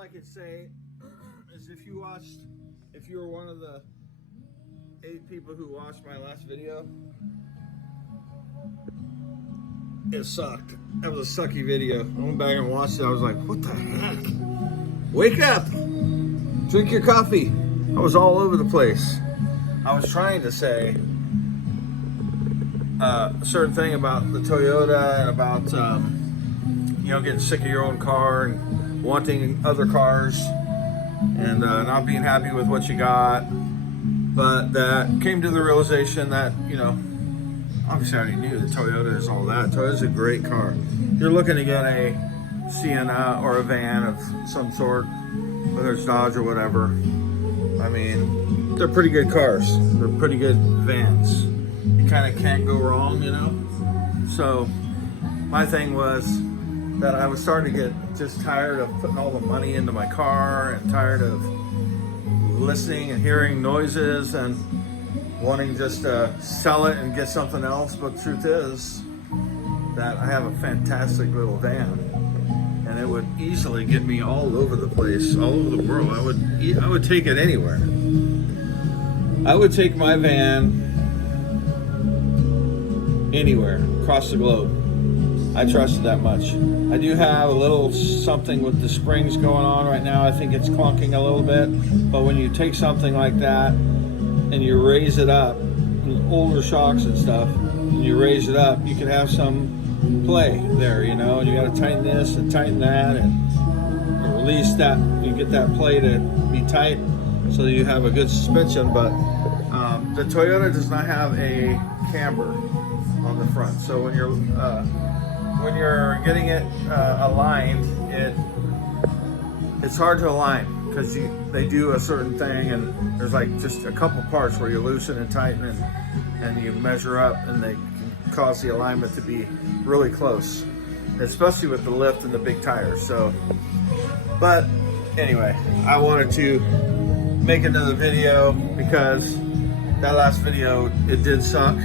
I can say is if you were one of the 8 people who watched my last video, it sucked. That was a sucky video. I went back and watched it. I was like, what the heck? Wake up! Drink your coffee. I was all over the place. I was trying to say a certain thing about the Toyota and about getting sick of your own car and wanting other cars and not being happy with what you got. But that came to the realization that, obviously I already knew that Toyota is all that. Toyota's a great car. You're looking to get a Sienna or a van of some sort, whether it's Dodge or whatever. I mean, they're pretty good cars. They're pretty good vans. You kind of can't go wrong, So my thing was that I was starting to get just tired of putting all the money into my car and tired of listening and hearing noises and wanting just to sell it and get something else. But the truth is that I have a fantastic little van and it would easily get me all over the place, all over the world. I would take it anywhere. I would take my van anywhere across the globe. I trust it that much. I do have a little something with the springs going on right now. I think it's clunking a little bit, but when you take something like that and you raise it up, older shocks and stuff, and you raise it up, you can have some play there, and you got to tighten this and tighten that and release that. You get that play to be tight so that you have a good suspension. But the Toyota does not have a camber on the front, so when you're getting it aligned, it's hard to align because they do a certain thing, and there's like just a couple parts where you loosen and tighten and you measure up, and they can cause the alignment to be really close, especially with the lift and the big tires. So, but anyway, I wanted to make another video because that last video, it did suck.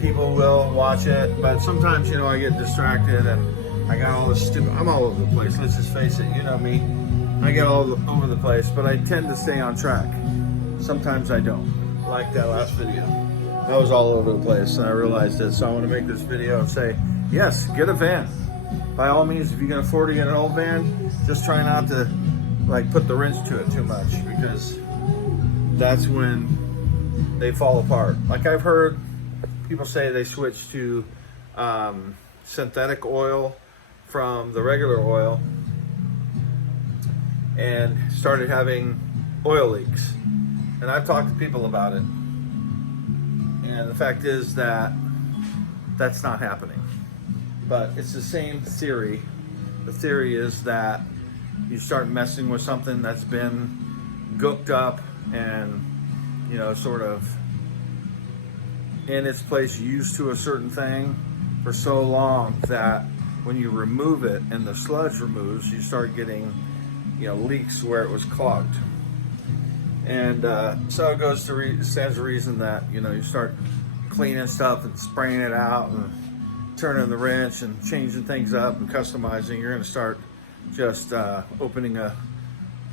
People will watch it, but sometimes, I get distracted and I got all this stupid, I'm all over the place, let's just face it, you know me. I get all over the place, but I tend to stay on track. Sometimes I don't, like that last video. I was all over the place and I realized it, so I want to make this video and say, yes, get a van. By all means, if you can afford to get an old van, just try not to put the wrench to it too much, because that's when they fall apart. Like I've heard people say they switched to synthetic oil from the regular oil and started having oil leaks. And I've talked to people about it. And the fact is that that's not happening. But it's the same theory. The theory is that you start messing with something that's been gooked up and, sort of in its place, used to a certain thing for so long that when you remove it and the sludge removes, you start getting leaks where it was clogged. And so it goes to stands to reason that you start cleaning stuff and spraying it out and turning the wrench and changing things up and customizing. You're going to start just opening a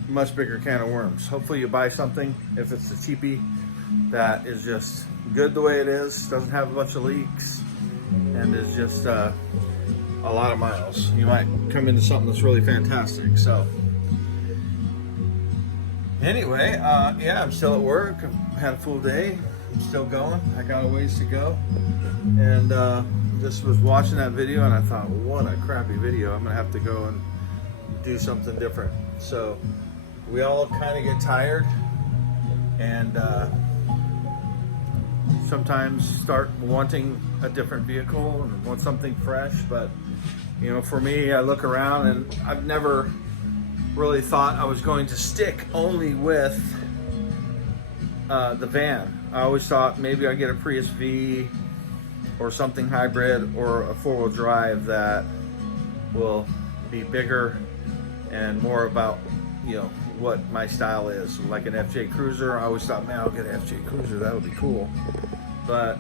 much bigger can of worms. Hopefully you buy something, if it's a cheapie, that is just good the way it is, doesn't have a bunch of leaks, and is just a lot of miles. You might come into something that's really fantastic. So anyway, yeah, I'm still at work. I've had a full day. I'm still going. I got a ways to go, and just was watching that video and I thought, what a crappy video. I'm gonna have to go and do something different. So we all kind of get tired and sometimes start wanting a different vehicle and want something fresh. But for me, I look around and I've never really thought I was going to stick only with the van. I always thought maybe I'd get a Prius V or something hybrid or a 4-wheel drive that will be bigger and more about what my style is, like an FJ Cruiser. I always thought, man, I'll get an FJ Cruiser, that would be cool. But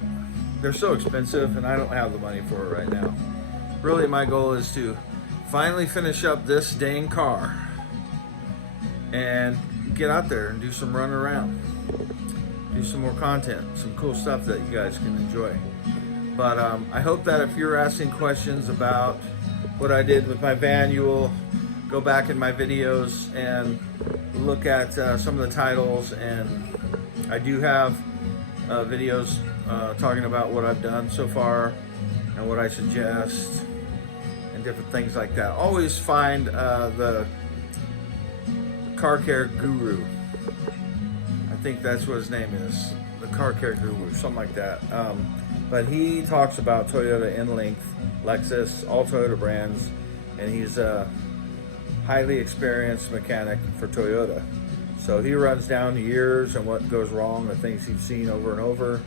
they're so expensive and I don't have the money for it right now. Really, my goal is to finally finish up this dang car and get out there and do some running around, do some more content, some cool stuff that you guys can enjoy. But I hope that if you're asking questions about what I did with my van, you will go back in my videos and look at some of the titles. And I do have videos talking about what I've done so far and what I suggest and different things like that. Always find the Car Care Guru. I think that's what his name is, the Car Care Guru, something like that. But he talks about Toyota in length, Lexus, all Toyota brands, and he's a highly experienced mechanic for Toyota. So he runs down the years and what goes wrong, the things he's seen over and over.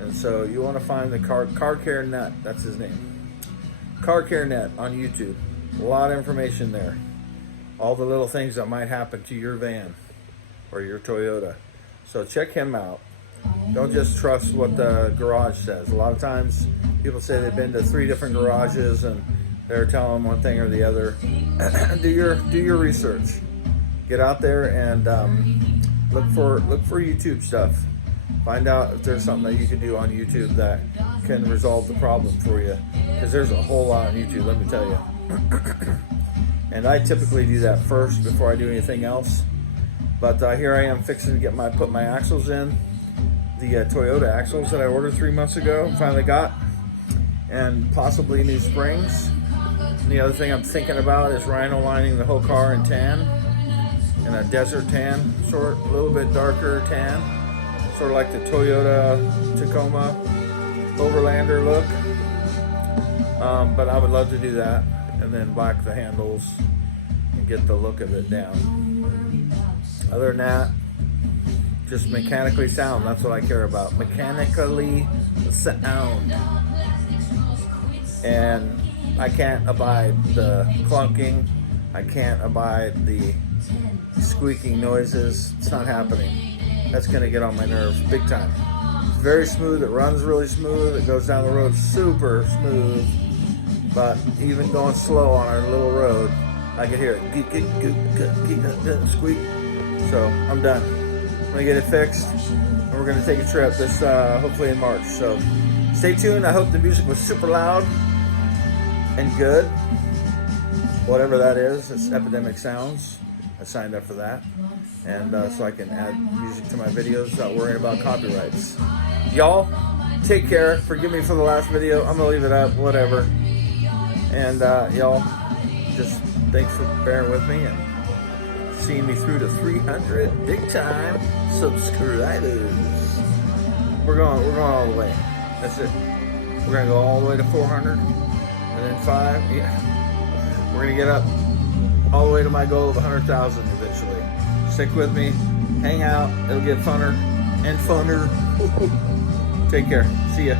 And so you want to find the Car Care Net, that's his name. Car Care Net on YouTube. A lot of information there. All the little things that might happen to your van or your Toyota. So check him out. Don't just trust what the garage says. A lot of times people say they've been to 3 different garages and they're telling one thing or the other. do your research. Get out there and look for YouTube stuff. Find out if there's something that you can do on YouTube that can resolve the problem for you. Because there's a whole lot on YouTube, let me tell you. And I typically do that first before I do anything else. But here I am fixing to put my axles in. The Toyota axles that I ordered 3 months ago, finally got. And possibly new springs. And the other thing I'm thinking about is rhino lining the whole car in tan. In a desert tan, a little bit darker tan. Sort of like the Toyota Tacoma Overlander look. But I would love to do that. And then black the handles and get the look of it down. Other than that, just mechanically sound. That's what I care about. Mechanically sound. And I can't abide the clunking. I can't abide the squeaking noises. It's not happening. That's gonna get on my nerves big time. It's very smooth. It runs really smooth. It goes down the road super smooth. But even going slow on our little road, I can hear it squeak. So I'm done. I'm gonna get it fixed, and we're gonna take a trip this hopefully in March. So stay tuned. I hope the music was super loud and good. Whatever that is, it's Epidemic Sounds. I signed up for that, and so I can add music to my videos without worrying about copyrights. Y'all, take care. Forgive me for the last video. I'm gonna leave it up, whatever. And y'all, just thanks for bearing with me and seeing me through to 300 big time subscribers. We're going all the way. That's it. We're gonna go all the way to 400, and then 5. Yeah, we're gonna get up all the way to my goal of 100,000 eventually. Stick with me, hang out. It'll get funner and funner. Take care. See ya.